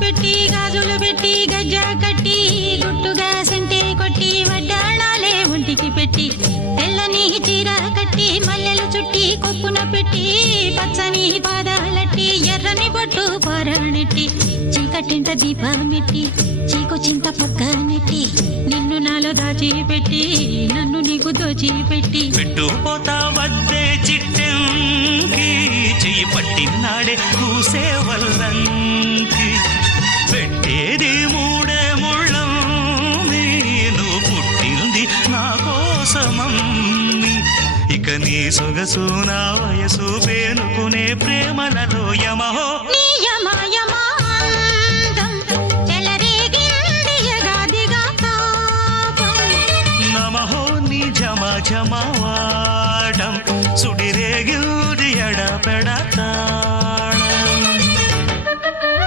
పెట్టి గాజులు పెట్టి గజ్జా కట్టి గుట్టుగా సెంటే కొట్టి వడ్డాణాలే ఒంటికి పెట్టి తెల్లని చీర కట్టి మల్లెలు చుట్టి కొప్పున పెట్టి పచ్చని పాదాలట్టి ఎర్రని బొట్టు పారాణెట్టి చీకటింట దీపమెట్టి చీకు చింత పక్క నెట్టి నిన్ను నాలో దాచిపెట్టి నన్ను నీకు దోచిపెట్టి పెట్టుపోతా వద్దే చిట్టంకి చెయ్యి పట్టినాడే కూసే వల్లంకి పెట్టేది మూడే ముళ్ళం నువ్వు పుట్టింది నా కోసమమ్మి ఇక నీ సొగసు నా వయసు పేనుకునే ప్రేమలలో యమహో నమహో నీ జమ జమా